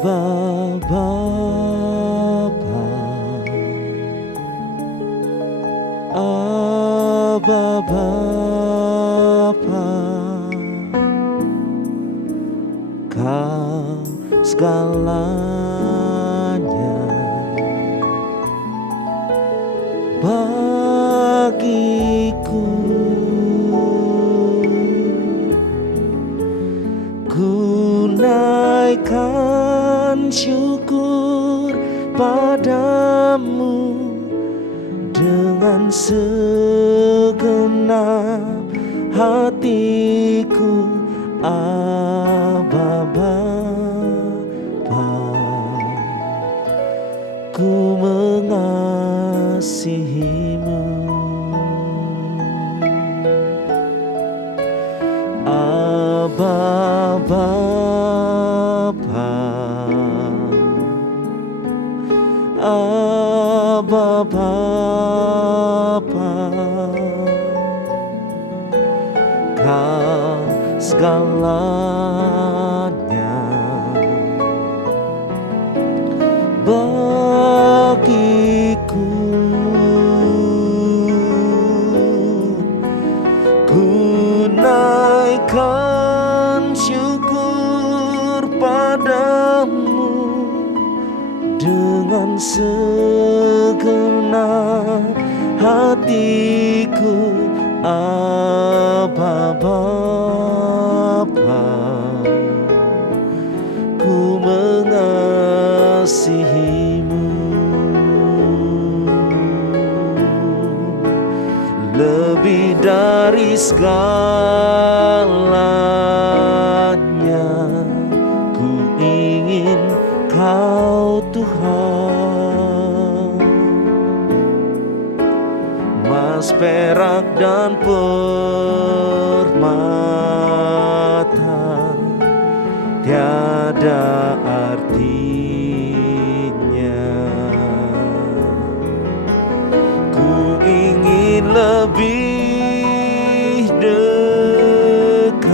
Bapa, Abba Bapa, Kau segalanya bagiku. Ku naikkan syukur padamu dengan segenap hatiku, Abba Bapa. Ku mengasihimu, Abba Bapa, Abba Bapa. Kau segalanya bagiku. Ku naikkan syukur padamu dengan segenap hatiku, Abba Bapa. Ku mengasihimu, lebih dari segalanya. Ku ingin Kau Tuhan, emas, perak, dan permata tiada artinya. Ku ingin lebih dekat,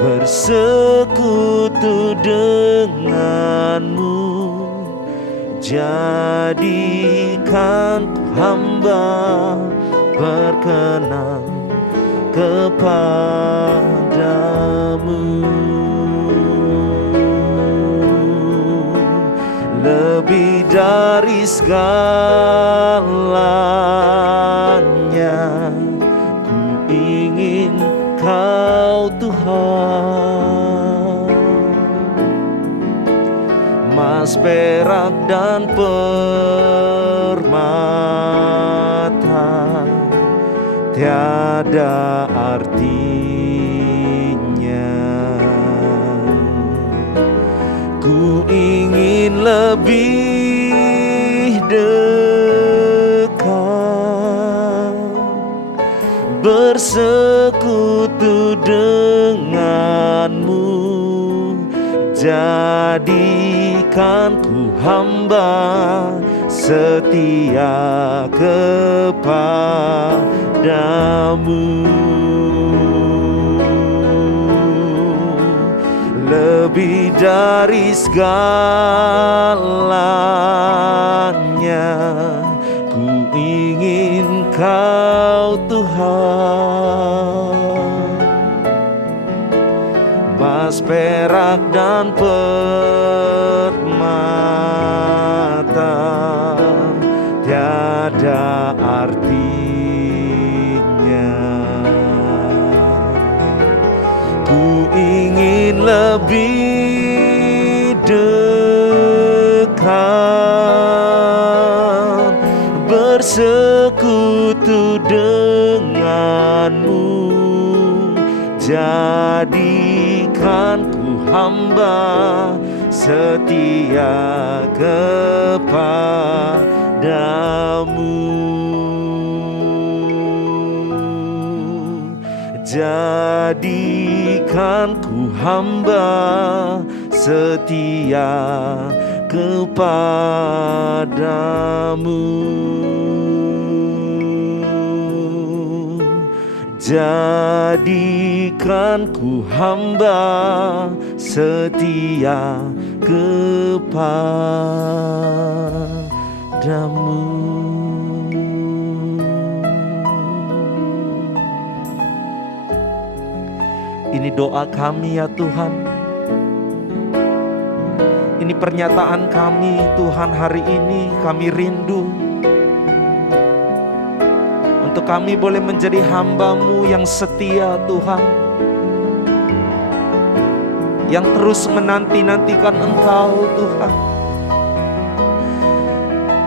bersekutu denganmu. Jadikan hamba berkenan kepadamu, lebih dari segalanya. Ku ingin Kau Tuhan, emas, perak, dan permata tiada artinya. Ku ingin lebih dekat, bersekutu denganmu. Jadikan ku hamba setia kepadamu, lebih dari segalanya. Ku ingin Kau Tuhan, emas, perak, dan permata tiada artinya. Ku ingin lebih dekat, bersekutu denganmu. Jadikan ku hamba setia kepadamu. Jadikan ku hamba setia kepadamu. Jadikan ku hamba setia kepadamu. Ini doa kami ya Tuhan. Ini pernyataan kami Tuhan hari ini. Kami rindu untuk kami boleh menjadi hamba-Mu yang setia Tuhan, yang terus menanti-nantikan Engkau Tuhan.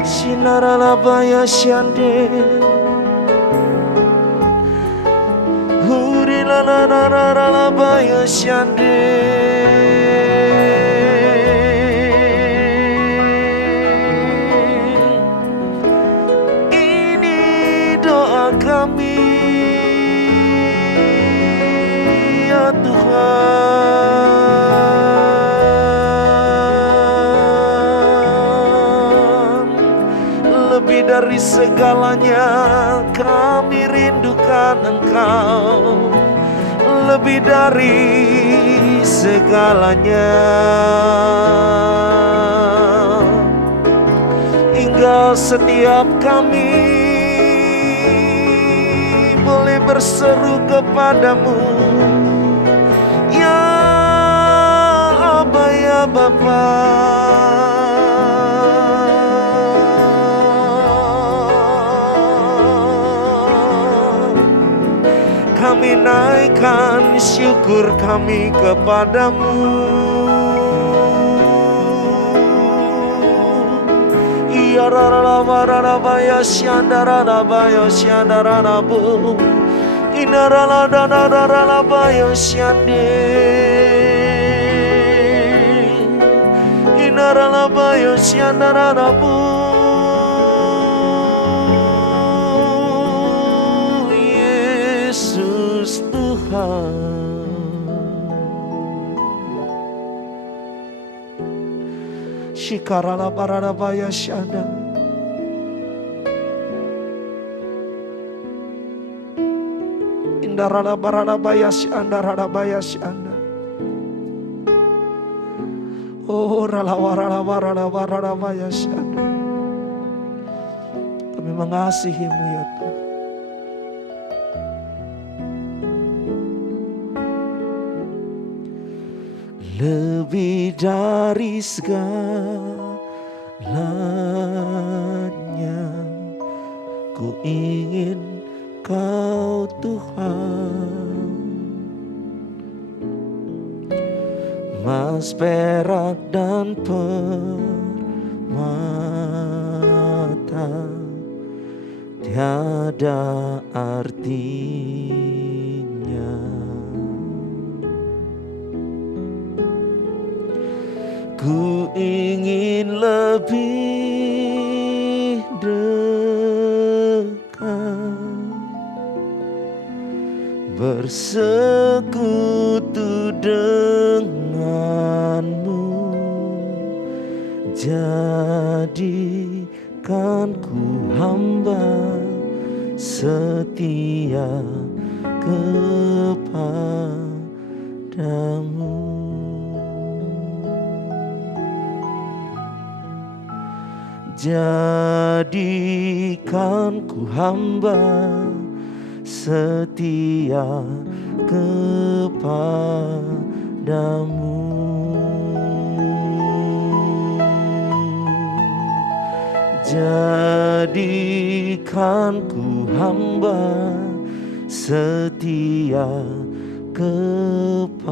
Sinaralabaya syande, hurilalaralabaya syande. Kami ya Tuhan, lebih dari segalanya kami rindukan Engkau, lebih dari segalanya, hingga setiap kami boleh berseru kepadamu, ya Aba ya Bapa. Kami naikkan syukur kami kepadamu. Yararabaya syandarabaya syandarabo, inaraladadadalabaya syande, inaralabaya syandarabo. Yesus Tuhan, Shikarala barabaya syanda, indarala barabaya syanda, barabaya syanda. Oh rala barabaya syanda. Kami mengasihi-Mu ya Tuhan. Lebih dari segalanya, ku ingin Kau Tuhan. Emas, perak, dan permata tiada artinya. Ku ingin lebih dekat, bersekutu denganmu. Jadikan ku hamba setia kepadamu. Jadikan ku hamba setia kepadamu. Jadikan ku hamba setia kepadamu.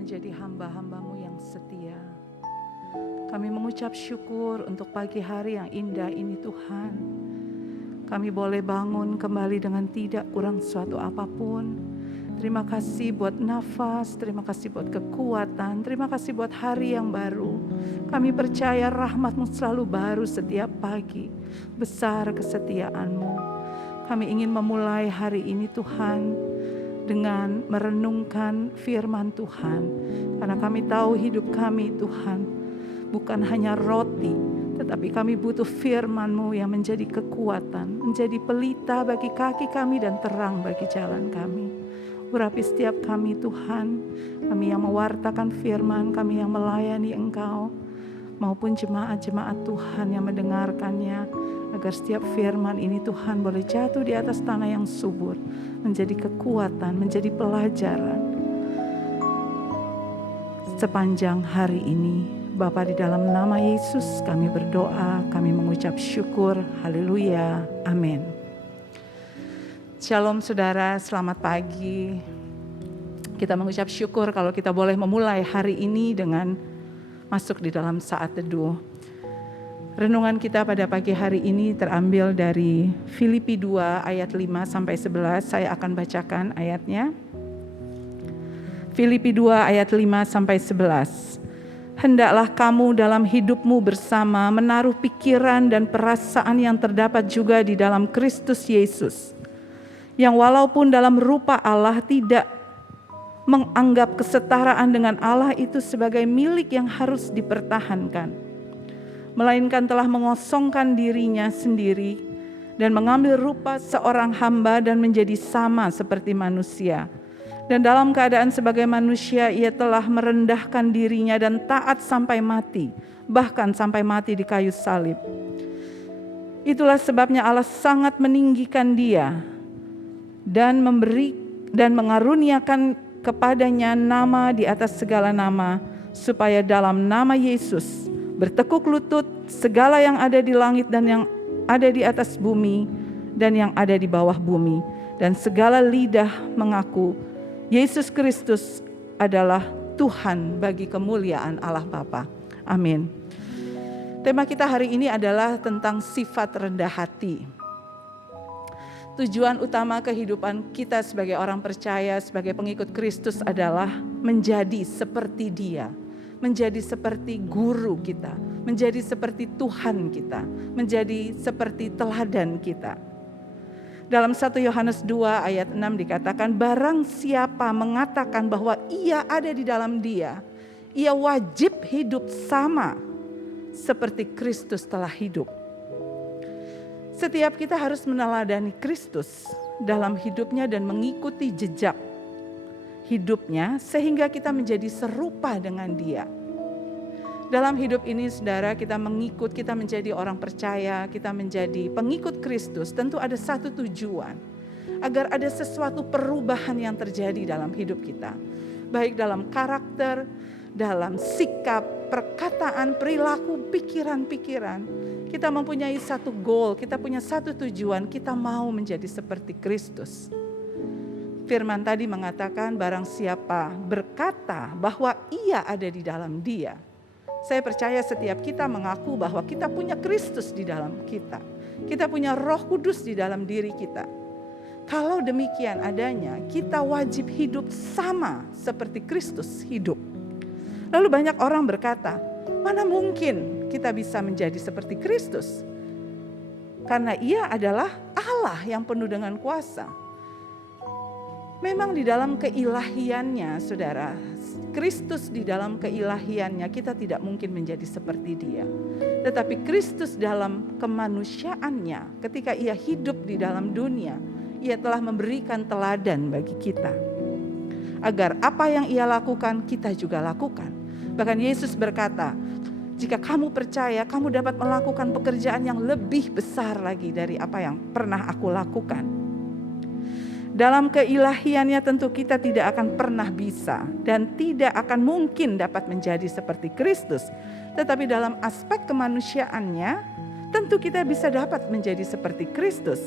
Menjadi hamba-hamba-Mu yang setia. Kami mengucap syukur untuk pagi hari yang indah ini Tuhan. Kami boleh bangun kembali dengan tidak kurang suatu apapun. Terima kasih buat nafas, terima kasih buat kekuatan, terima kasih buat hari yang baru. Kami percaya rahmat-Mu selalu baru setiap pagi. Besar kesetiaan-Mu. Kami ingin memulai hari ini Tuhan dengan merenungkan firman Tuhan. Karena kami tahu hidup kami Tuhan bukan hanya roti, tetapi kami butuh firman-Mu yang menjadi kekuatan, menjadi pelita bagi kaki kami dan terang bagi jalan kami. Urapi setiap kami Tuhan, kami yang mewartakan firman, kami yang melayani Engkau, maupun jemaat-jemaat Tuhan yang mendengarkannya, agar setiap firman ini Tuhan boleh jatuh di atas tanah yang subur, menjadi kekuatan, menjadi pelajaran. Sepanjang hari ini, Bapa, di dalam nama Yesus kami berdoa, kami mengucap syukur, haleluya, amin. Shalom saudara, selamat pagi. Kita mengucap syukur kalau kita boleh memulai hari ini dengan masuk di dalam saat teduh. Renungan kita pada pagi hari ini terambil dari Filipi 2 ayat 5-11. Saya akan bacakan ayatnya. Filipi 2 ayat 5-11. Hendaklah kamu dalam hidupmu bersama menaruh pikiran dan perasaan yang terdapat juga di dalam Kristus Yesus, yang walaupun dalam rupa Allah tidak menganggap kesetaraan dengan Allah itu sebagai milik yang harus dipertahankan, melainkan telah mengosongkan dirinya sendiri dan mengambil rupa seorang hamba dan menjadi sama seperti manusia. Dan dalam keadaan sebagai manusia ia telah merendahkan dirinya dan taat sampai mati, bahkan sampai mati di kayu salib. Itulah sebabnya Allah sangat meninggikan dia dan mengaruniakan kepadanya nama di atas segala nama, supaya dalam nama Yesus bertekuk lutut segala yang ada di langit dan yang ada di atas bumi dan yang ada di bawah bumi, dan segala lidah mengaku Yesus Kristus adalah Tuhan bagi kemuliaan Allah Bapa. Amin. Tema kita hari ini adalah tentang sifat rendah hati. Tujuan utama kehidupan kita sebagai orang percaya, sebagai pengikut Kristus adalah menjadi seperti Dia, menjadi seperti guru kita, menjadi seperti Tuhan kita, menjadi seperti teladan kita. Dalam 1 Yohanes 2 ayat 6 dikatakan, barang siapa mengatakan bahwa ia ada di dalam Dia, ia wajib hidup sama seperti Kristus telah hidup. Setiap kita harus meneladani Kristus dalam hidupnya dan mengikuti jejak hidupnya sehingga kita menjadi serupa dengan Dia. Dalam hidup ini saudara, kita menjadi orang percaya, kita menjadi pengikut Kristus, tentu ada satu tujuan, agar ada sesuatu perubahan yang terjadi dalam hidup kita. Baik dalam karakter, dalam sikap, perkataan, perilaku, pikiran-pikiran. Kita mempunyai satu goal, kita punya satu tujuan, kita mau menjadi seperti Kristus. Firman tadi mengatakan barang siapa berkata bahwa ia ada di dalam Dia. Saya percaya setiap kita mengaku bahwa kita punya Kristus di dalam kita. Kita punya Roh Kudus di dalam diri kita. Kalau demikian adanya, kita wajib hidup sama seperti Kristus hidup. Lalu banyak orang berkata, mana mungkin kita bisa menjadi seperti Kristus? Karena Ia adalah Allah yang penuh dengan kuasa. Memang di dalam keilahiannya, saudara, Kristus di dalam keilahiannya kita tidak mungkin menjadi seperti Dia. Tetapi Kristus dalam kemanusiaannya, ketika Ia hidup di dalam dunia, Ia telah memberikan teladan bagi kita. Agar apa yang Ia lakukan, kita juga lakukan. Bahkan Yesus berkata, jika kamu percaya, kamu dapat melakukan pekerjaan yang lebih besar lagi dari apa yang pernah aku lakukan. Dalam keilahiannya tentu kita tidak akan pernah bisa dan tidak akan mungkin dapat menjadi seperti Kristus. Tetapi dalam aspek kemanusiaannya tentu kita bisa dapat menjadi seperti Kristus.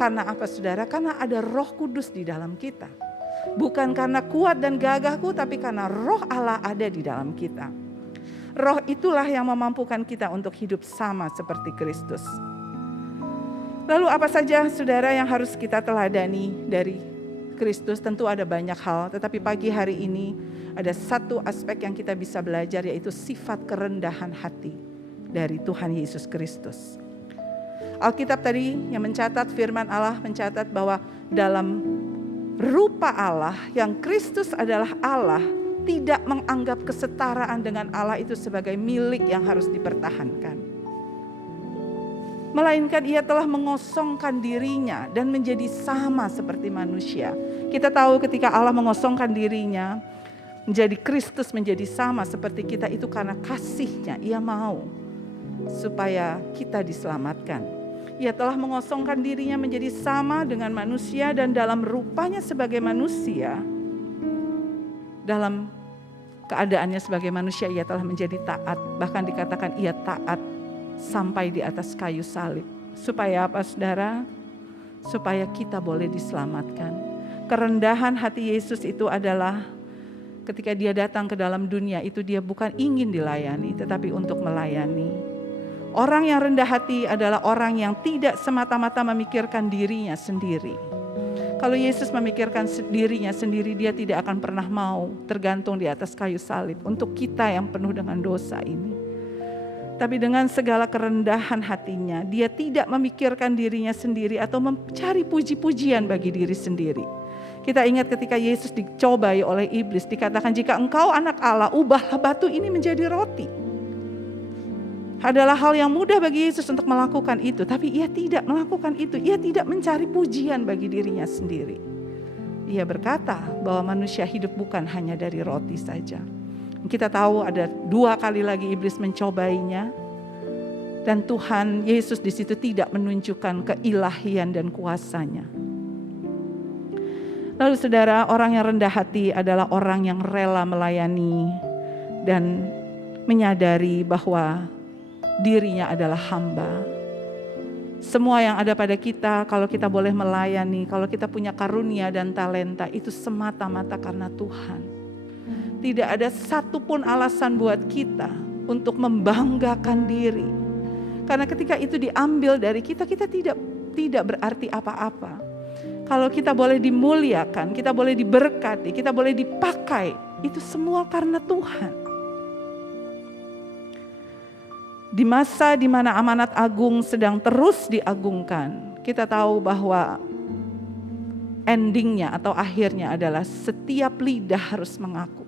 Karena apa saudara? Karena ada Roh Kudus di dalam kita. Bukan karena kuat dan gagahku, tapi karena Roh Allah ada di dalam kita. Roh itulah yang memampukan kita untuk hidup sama seperti Kristus. Lalu apa saja saudara yang harus kita teladani dari Kristus, tentu ada banyak hal, tetapi pagi hari ini ada satu aspek yang kita bisa belajar, yaitu sifat kerendahan hati dari Tuhan Yesus Kristus. Alkitab tadi yang mencatat, firman Allah mencatat bahwa dalam rupa Allah yang Kristus adalah Allah, tidak menganggap kesetaraan dengan Allah itu sebagai milik yang harus dipertahankan. Melainkan ia telah mengosongkan dirinya dan menjadi sama seperti manusia. Kita tahu ketika Allah mengosongkan dirinya, menjadi Kristus menjadi sama seperti kita, itu karena kasih-Nya. Ia mau supaya kita diselamatkan. Ia telah mengosongkan dirinya menjadi sama dengan manusia, dan dalam rupanya sebagai manusia, dalam keadaannya sebagai manusia, ia telah menjadi taat. Bahkan dikatakan ia taat sampai di atas kayu salib. Supaya apa, saudara? Supaya kita boleh diselamatkan. Kerendahan hati Yesus itu adalah ketika dia datang ke dalam dunia itu, dia bukan ingin dilayani, tetapi untuk melayani. Orang yang rendah hati adalah orang yang tidak semata-mata memikirkan dirinya sendiri. Kalau Yesus memikirkan dirinya sendiri, dia tidak akan pernah mau tergantung di atas kayu salib untuk kita yang penuh dengan dosa ini. Tapi dengan segala kerendahan hatinya, dia tidak memikirkan dirinya sendiri atau mencari puji-pujian bagi diri sendiri. Kita ingat ketika Yesus dicobai oleh iblis, dikatakan jika engkau anak Allah, ubahlah batu ini menjadi roti. Adalah hal yang mudah bagi Yesus untuk melakukan itu, tapi ia tidak melakukan itu. Ia tidak mencari pujian bagi dirinya sendiri. Ia berkata bahwa manusia hidup bukan hanya dari roti saja. Kita tahu ada 2 kali lagi iblis mencobainya, dan Tuhan Yesus di situ tidak menunjukkan keilahian dan kuasanya. Lalu saudara, orang yang rendah hati adalah orang yang rela melayani dan menyadari bahwa dirinya adalah hamba. Semua yang ada pada kita, kalau kita boleh melayani, kalau kita punya karunia dan talenta, itu semata-mata karena Tuhan. Tidak ada satupun alasan buat kita untuk membanggakan diri. Karena ketika itu diambil dari kita, kita tidak berarti apa-apa. Kalau kita boleh dimuliakan, kita boleh diberkati, kita boleh dipakai, itu semua karena Tuhan. Di masa di mana amanat agung sedang terus diagungkan, kita tahu bahwa endingnya atau akhirnya adalah setiap lidah harus mengaku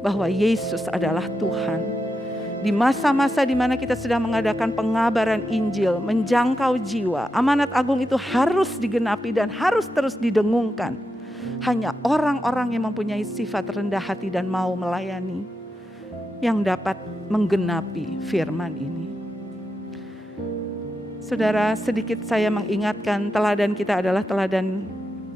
bahwa Yesus adalah Tuhan. Di masa-masa di mana kita sedang mengadakan pengabaran Injil, menjangkau jiwa, amanat agung itu harus digenapi dan harus terus didengungkan. Hanya orang-orang yang mempunyai sifat rendah hati dan mau melayani yang dapat menggenapi firman ini. Saudara, sedikit saya mengingatkan, teladan kita adalah teladan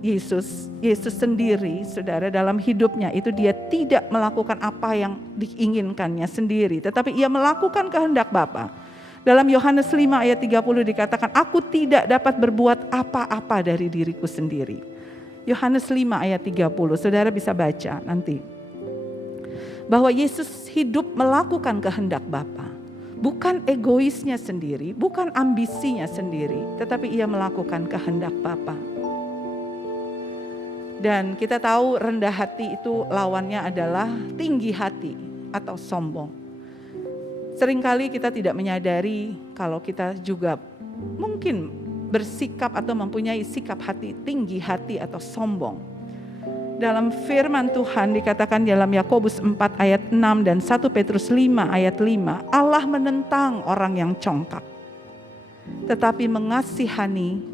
Yesus. Yesus sendiri, saudara, dalam hidupnya itu dia tidak melakukan apa yang diinginkannya sendiri, tetapi ia melakukan kehendak Bapa. Dalam Yohanes 5 ayat 30 dikatakan, aku tidak dapat berbuat apa-apa dari diriku sendiri. Yohanes 5 ayat 30, saudara bisa baca nanti. Bahwa Yesus hidup melakukan kehendak Bapa. Bukan egoisnya sendiri, bukan ambisinya sendiri, tetapi ia melakukan kehendak Bapa. Dan kita tahu rendah hati itu lawannya adalah tinggi hati atau sombong. Seringkali kita tidak menyadari kalau kita juga mungkin bersikap atau mempunyai sikap hati tinggi hati atau sombong. Dalam firman Tuhan dikatakan dalam Yakobus 4 ayat 6 dan 1 Petrus 5 ayat 5, Allah menentang orang yang congkak, tetapi mengasihani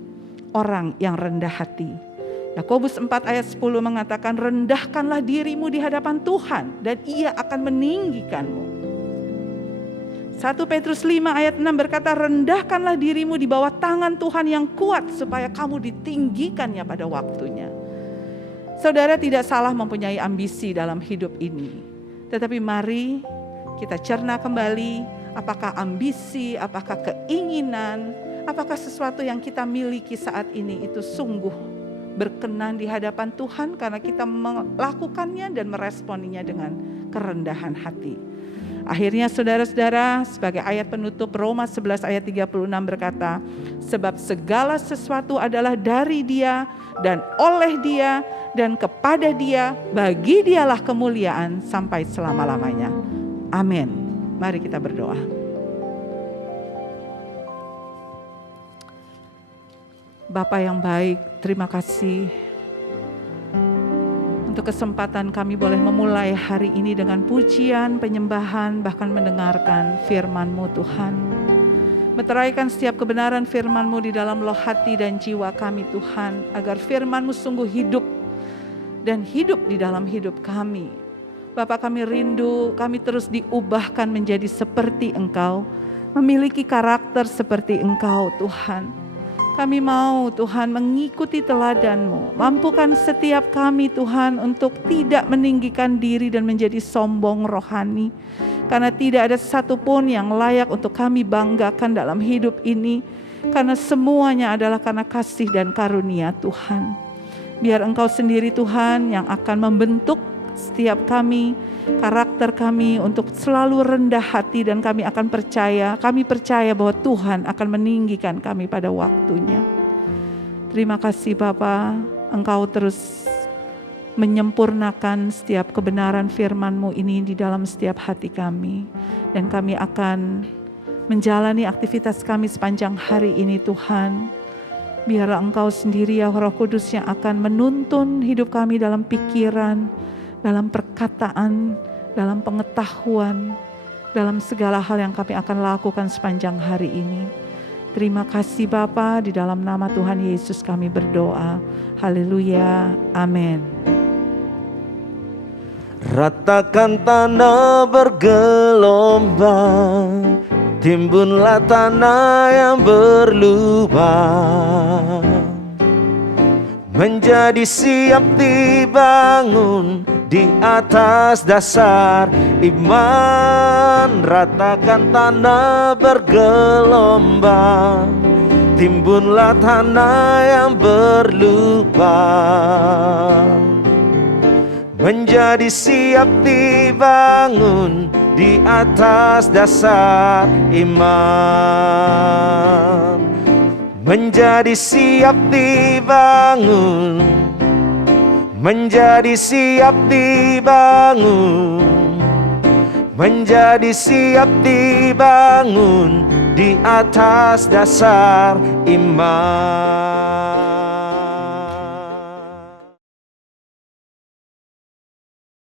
orang yang rendah hati. Yakobus 4 ayat 10 mengatakan, rendahkanlah dirimu di hadapan Tuhan dan ia akan meninggikanmu. 1 Petrus 5 ayat 6 berkata, rendahkanlah dirimu di bawah tangan Tuhan yang kuat supaya kamu ditinggikannya pada waktunya. Saudara, tidak salah mempunyai ambisi dalam hidup ini. Tetapi mari kita cerna kembali, apakah ambisi, apakah keinginan, apakah sesuatu yang kita miliki saat ini itu sungguh berkenan di hadapan Tuhan karena kita melakukannya dan meresponinya dengan kerendahan hati. Akhirnya saudara-saudara, sebagai ayat penutup Roma 11 ayat 36 berkata, sebab segala sesuatu adalah dari Dia dan oleh Dia dan kepada Dia, bagi Dialah kemuliaan sampai selama-lamanya. Amin. Mari kita berdoa. Bapa yang baik, terima kasih untuk kesempatan kami boleh memulai hari ini dengan pujian, penyembahan, bahkan mendengarkan firman-Mu Tuhan. Meteraikan setiap kebenaran firman-Mu di dalam loh hati dan jiwa kami Tuhan, agar firman-Mu sungguh hidup dan hidup di dalam hidup kami. Bapa, kami rindu, kami terus diubahkan menjadi seperti Engkau, memiliki karakter seperti Engkau Tuhan. Kami mau Tuhan mengikuti teladan-Mu. Mampukan setiap kami Tuhan untuk tidak meninggikan diri dan menjadi sombong rohani. Karena tidak ada satupun yang layak untuk kami banggakan dalam hidup ini. Karena semuanya adalah karena kasih dan karunia Tuhan. Biar Engkau sendiri Tuhan yang akan membentuk setiap kami, karakter kami untuk selalu rendah hati, dan kami akan percaya, kami percaya bahwa Tuhan akan meninggikan kami pada waktunya. Terima kasih Bapa, Engkau terus menyempurnakan setiap kebenaran firman-Mu ini di dalam setiap hati kami, dan kami akan menjalani aktivitas kami sepanjang hari ini Tuhan. Biarlah Engkau sendiri ya Roh Kudus yang akan menuntun hidup kami dalam pikiran, dalam perkataan, dalam pengetahuan, dalam segala hal yang kami akan lakukan sepanjang hari ini. Terima kasih Bapa, di dalam nama Tuhan Yesus kami berdoa. Haleluya, amin. Ratakan tanah bergelombang, timbunlah tanah yang berlubang, menjadi siap dibangun di atas dasar iman. Ratakan tanah bergelombang, timbunlah tanah yang berlubang, menjadi siap dibangun di atas dasar iman. Menjadi siap dibangun, menjadi siap dibangun, menjadi siap dibangun di atas dasar iman.